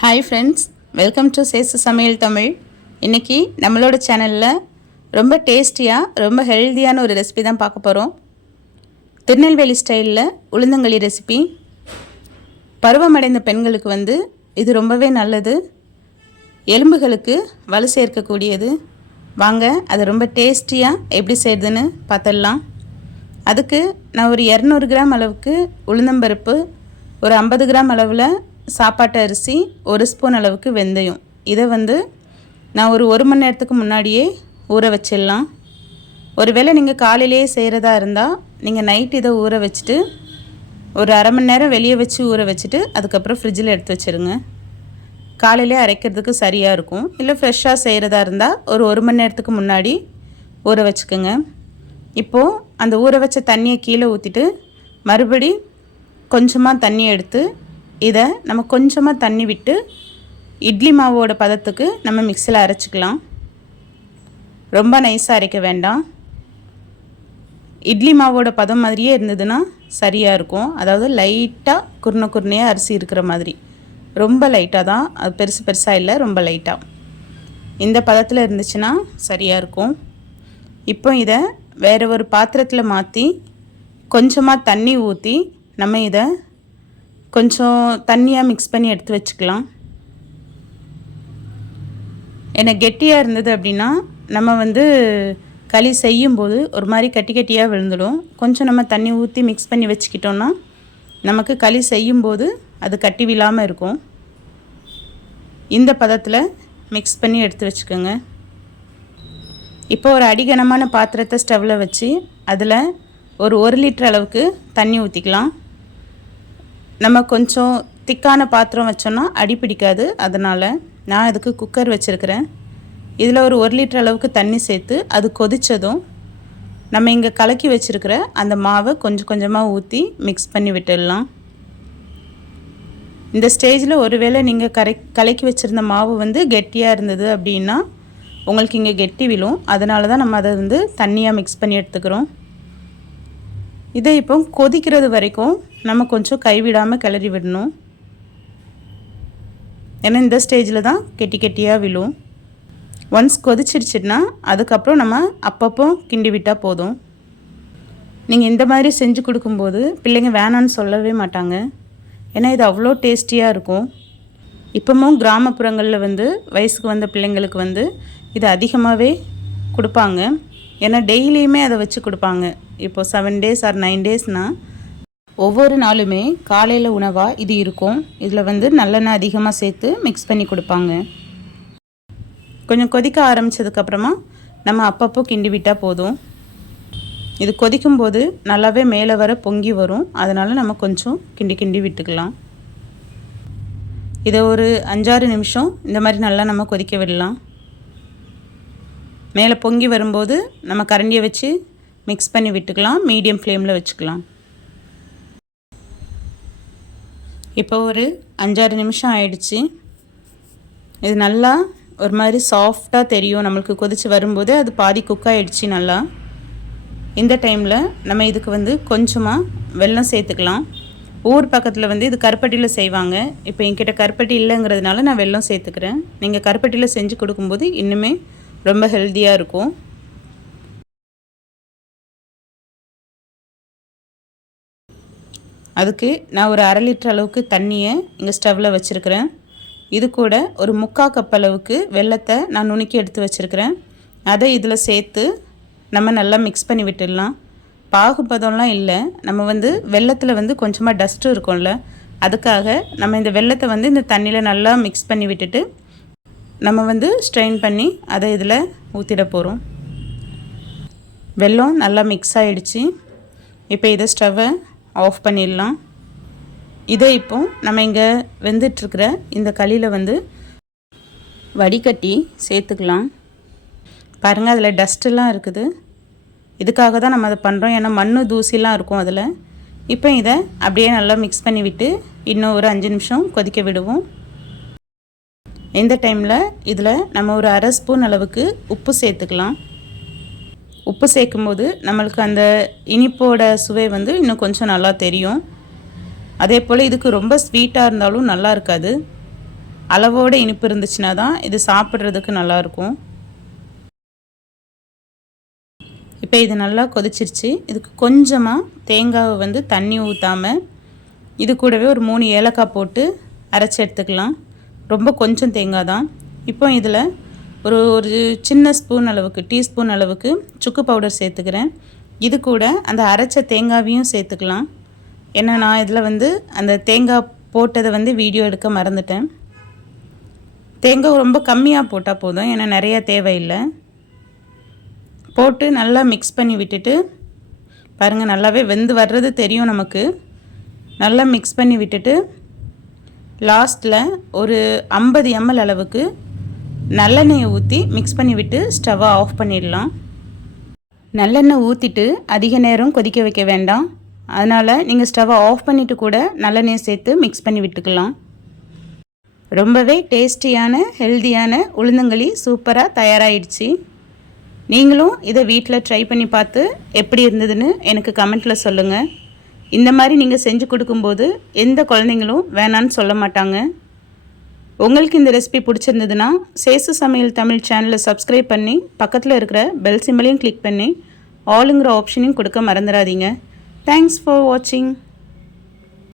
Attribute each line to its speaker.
Speaker 1: Hi friends welcome to Sesu சமையல் தமிழ் இன்றைக்கி நம்மளோட சேனலில் ரொம்ப டேஸ்டியாக ரொம்ப ஹெல்த்தியான ஒரு ரெசிபி தான் பார்க்க போகிறோம் திருநெல்வேலி ஸ்டைலில் உளுந்தங்களி ரெசிபி பருவமடைந்த பெண்களுக்கு வந்து இது ரொம்பவே நல்லது. எலும்புகளுக்கு வலு சேர்க்கக்கூடியது. வாங்க அதை ரொம்ப டேஸ்டியாக எப்படி செய்யுதுன்னு பார்த்துடலாம். அதுக்கு நான் ஒரு இரநூறு கிராம் அளவுக்கு உளுந்தம்பருப்பு ஒரு ஐம்பது கிராம் அளவில் சாப்பாட்டு அரிசி ஒரு ஸ்பூன் அளவுக்கு வெந்தயம். இதை வந்து நான் ஒரு ஒரு மணி நேரத்துக்கு முன்னாடியே ஊற வச்சிடலாம். ஒருவேளை நீங்கள் காலையிலேயே செய்கிறதா இருந்தால் நீங்கள் நைட் இதை ஊற வச்சுட்டு ஒரு அரை மணி நேரம் வெளியே வச்சு ஊற வச்சுட்டு அதுக்கப்புறம் ஃப்ரிட்ஜில் எடுத்து வச்சுருங்க. காலையிலே அரைக்கிறதுக்கு சரியாக இருக்கும். இல்லை ஃப்ரெஷ்ஷாக செய்கிறதா இருந்தால் ஒரு ஒரு மணி நேரத்துக்கு முன்னாடி ஊற வச்சுக்கோங்க. இப்போது அந்த ஊற வச்ச தண்ணியை கீழே ஊற்றிட்டு மறுபடி கொஞ்சமாக தண்ணி எடுத்து இதை நம்ம கொஞ்சமாக தண்ணி விட்டு இட்லி மாவோட பதத்துக்கு நம்ம மிக்சியில் அரைச்சிக்கலாம். ரொம்ப நைஸாக அரைக்க வேண்டாம். இட்லி மாவோட பதம் மாதிரியே இருந்ததுன்னா சரியாக இருக்கும். அதாவது லைட்டாக குருண குருணையாக அரிசி இருக்கிற மாதிரி. ரொம்ப லைட்டாக தான். அது பெருசு பெருசாக இல்லை ரொம்ப லைட்டாக இந்த பதத்தில் இருந்துச்சுன்னா சரியாக இருக்கும். இப்போ இதை வேறு ஒரு பாத்திரத்தில் மாற்றி கொஞ்சமாக தண்ணி ஊற்றி நம்ம இதை கொஞ்சம் தண்ணியாக மிக்ஸ் பண்ணி எடுத்து வச்சுக்கலாம். ஏன்னா கெட்டியாக இருந்தது அப்படின்னா நம்ம வந்து களி செய்யும்போது ஒரு மாதிரி கட்டி கட்டியாக விழுந்துடும். கொஞ்சம் நம்ம தண்ணி ஊற்றி மிக்ஸ் பண்ணி வச்சுக்கிட்டோன்னா நமக்கு களி செய்யும்போது அது கட்டி விழாமல் இருக்கும். இந்த பதத்தில் மிக்ஸ் பண்ணி எடுத்து வச்சுக்கோங்க. இப்போ ஒரு அடிகனமான பாத்திரத்தை ஸ்டவ்வில் வச்சு அதில் ஒரு ஒரு லிட்டர் அளவுக்கு தண்ணி ஊற்றிக்கலாம் நம்ம கொஞ்சம் திக்கான பாத்திரம் வச்சோன்னா அடி பிடிக்காது. அதனால் நான் அதுக்கு குக்கர் வச்சுருக்கிறேன். இதில் ஒரு ஒரு லிட்டர் அளவுக்கு தண்ணி சேர்த்து அது கொதித்ததும் நம்ம இங்கே கலக்கி வச்சுருக்கிற அந்த மாவை கொஞ்சம் கொஞ்சமாக ஊற்றி மிக்ஸ் பண்ணி விட்டுடலாம். இந்த ஸ்டேஜில் ஒருவேளை நீங்கள் கரை கலக்கி வச்சுருந்த மாவு வந்து கெட்டியாக இருந்தது அப்படின்னா உங்களுக்கு இங்கே கெட்டி விழும். அதனால தான் நம்ம அதை வந்து தண்ணியாக மிக்ஸ் பண்ணி எடுத்துக்கிறோம். இதை இப்போ கொதிக்கிறது வரைக்கும் நம்ம கொஞ்சம் கைவிடாமல் கிளறி விடணும். ஏன்னா இந்த ஸ்டேஜில் தான் கெட்டி கெட்டியாக விழும். ஒன்ஸ் கொதிச்சிருச்சுன்னா அதுக்கப்புறம் நம்ம அப்பப்போ கிண்டி விட்டால் போதும். நீங்கள் இந்த மாதிரி செஞ்சு கொடுக்கும்போது பிள்ளைங்க வேணான்னு சொல்லவே மாட்டாங்க. ஏன்னா இது அவ்வளோ டேஸ்டியாக இருக்கும். இப்போமும் கிராமப்புறங்களில் வந்து வயசுக்கு வந்த பிள்ளைங்களுக்கு வந்து இது அதிகமாகவே கொடுப்பாங்க. ஏன்னா டெய்லியுமே அதை வச்சு கொடுப்பாங்க. இப்போ செவன் டேஸ் ஆர் நைன் டேஸ்னால் ஒவ்வொரு நாளுமே காலையில் உணவாக இது இருக்கும். இதில் வந்து நல்லெண்ணெய் அதிகமாக சேர்த்து மிக்ஸ் பண்ணி கொடுப்பாங்க. கொஞ்சம் கொதிக்க ஆரம்பித்ததுக்கப்புறமா நம்ம அப்பப்போ கிண்டி விட்டால் போதும். இது கொதிக்கும் போது நல்லாவே மேலே வர பொங்கி வரும். அதனால் நம்ம கொஞ்சம் கிண்டி கிண்டி விட்டுக்கலாம். இதை ஒரு அஞ்சாறு நிமிஷம் இந்த மாதிரி நல்லா நம்ம கொதிக்க விடலாம். மேலே பொங்கி வரும்போது நம்ம கரண்டியை வச்சு மிக்ஸ் பண்ணி விட்டுக்கலாம். மீடியம் ஃப்ளேமில் வச்சுக்கலாம். இப்போ ஒரு அஞ்சாறு நிமிஷம் ஆயிடுச்சு. இது நல்லா ஒரு மாதிரி சாஃப்டாக தெரியும். நம்மளுக்கு கொதித்து வரும்போது அது பாதி குக் ஆகிடுச்சு நல்லா. இந்த டைமில் நம்ம இதுக்கு வந்து கொஞ்சமாக வெள்ளம் சேர்த்துக்கலாம். ஊர் பக்கத்தில் வந்து இது கருப்பட்டியில் செய்வாங்க. இப்போ என்கிட்ட கருப்பட்டி இல்லைங்கிறதுனால நான் வெள்ளம் சேர்த்துக்கிறேன். நீங்கள் கருப்பட்டியில் செஞ்சு கொடுக்கும்போது இன்னுமே ரொம்ப ஹெல்த்தியாக இருக்கும். அதுக்கு நான் ஒரு அரை லிட்டர் அளவுக்கு தண்ணியை இங்கே ஸ்டவ்வில் வச்சுருக்கிறேன். இது கூட ஒரு முக்கால் கப் அளவுக்கு வெள்ளத்தை நான் நுணுக்கி எடுத்து வச்சுருக்கிறேன். அதை இதில் சேர்த்து நம்ம நல்லா மிக்ஸ் பண்ணி விட்டுடலாம். பாகுபதம்லாம் இல்லை. நம்ம வந்து வெள்ளத்தில் வந்து கொஞ்சமாக டஸ்ட்டு இருக்கும்ல. அதுக்காக நம்ம இந்த வெள்ளத்தை வந்து இந்த தண்ணியில் நல்லா மிக்ஸ் பண்ணி விட்டுட்டு நம்ம வந்து ஸ்ட்ரெயின் பண்ணி அதை இதில் ஊற்றிட போகிறோம் வெல்லம் நல்லா மிக்ஸ் ஆகிடுச்சு இப்போ இதை ஸ்டவ்வை ஆஃப் பண்ணிடலாம். இதை இப்போ நம்ம இங்கே வெந்துட்டுருக்கிற இந்த களியில் வந்து வடிகட்டி சேர்த்துக்கலாம். பாருங்கள் அதில் டஸ்ட்டெல்லாம் இருக்குது. இதுக்காக தான் நம்ம அதை பண்ணுறோம் ஏன்னா மண் தூசிலாம் இருக்கும் அதில். இப்போ இதை அப்படியே நல்லா மிக்ஸ் பண்ணி விட்டு இன்னும் ஒரு அஞ்சு நிமிஷம் கொதிக்க விடுவோம். இந்த டைமில் இதில் நம்ம ஒரு அரை ஸ்பூன் அளவுக்கு உப்பு சேர்த்துக்கலாம். உப்பு சேர்க்கும்போது நம்மளுக்கு அந்த இனிப்போட சுவை வந்து இன்னும் கொஞ்சம் நல்லா தெரியும். அதே போல் இதுக்கு ரொம்ப ஸ்வீட்டாக இருந்தாலும் நல்லா இருக்காது. அளவோடு இனிப்பு இருந்துச்சுன்னா தான் இது சாப்பிட்றதுக்கு நல்லாயிருக்கும் இப்போ இது நல்லா கொதிச்சிருச்சு. இதுக்கு கொஞ்சமாக தேங்காவை வந்து தண்ணி ஊற்றாமல் இது கூடவே ஒரு மூணு ஏலக்காய் போட்டு அரைச்சி எடுத்துக்கலாம். ரொம்ப கொஞ்சம் தேங்காய் தான். இப்போ இதில் ஒரு ஒரு சின்ன ஸ்பூன் அளவுக்கு டீஸ்பூன் அளவுக்கு சுக்கு பவுடர் சேர்த்துக்கிறேன். இது கூட அந்த அரைச்ச தேங்காவையும் சேர்த்துக்கலாம். ஏன்னா நான் இதில் வந்து அந்த தேங்காய் போட்டதை வந்து வீடியோ எடுக்க மறந்துட்டேன். தேங்காய் ரொம்ப கம்மியாக போட்டால் போதும் ஏன்னா நிறையா தேவையில்லை. போட்டு நல்லா மிக்ஸ் பண்ணி விட்டுட்டு பாருங்கள் நல்லாவே வெந்து வர்றது தெரியும் நமக்கு. நல்லா மிக்ஸ் பண்ணி விட்டுட்டு லாஸ்ட்டில் ஒரு ஐம்பது எம்எல் அளவுக்கு நல்லெண்ணெயை ஊற்றி மிக்ஸ் பண்ணிவிட்டு ஸ்டவ்வை ஆஃப் பண்ணிடலாம். நல்லெண்ணெய் ஊற்றிட்டு அதிக நேரம் கொதிக்க வைக்க வேண்டாம். அதனால் நீங்கள் ஸ்டவ்வை ஆஃப் பண்ணிவிட்டு கூட நல்லெண்ணெயை சேர்த்து மிக்ஸ் பண்ணி விட்டுக்கலாம். ரொம்பவே டேஸ்டியான ஹெல்த்தியான உளுந்தங்களி சூப்பராக தயாராகிடுச்சு நீங்களும் இதை வீட்டில் ட்ரை பண்ணி பார்த்து எப்படி இருந்ததுன்னு எனக்கு கமெண்ட்டில் சொல்லுங்கள் இந்த மாதிரி நீங்கள் செஞ்சு கொடுக்கும்போது எந்த குழந்தைங்களும் வேணான்னு சொல்ல மாட்டாங்க. உங்களுக்கு இந்த ரெசிபி பிடிச்சிருந்ததுன்னா சேசு சமையல் தமிழ் சேனலை சப்ஸ்கிரைப் பண்ணி பக்கத்தில் இருக்கிற பெல் சிம்பிளையும் கிளிக் பண்ணி ஆளுங்கிற ஆப்ஷனையும் கொடுக்க மறந்துடாதீங்க. தேங்க்ஸ் ஃபார் வாட்சிங்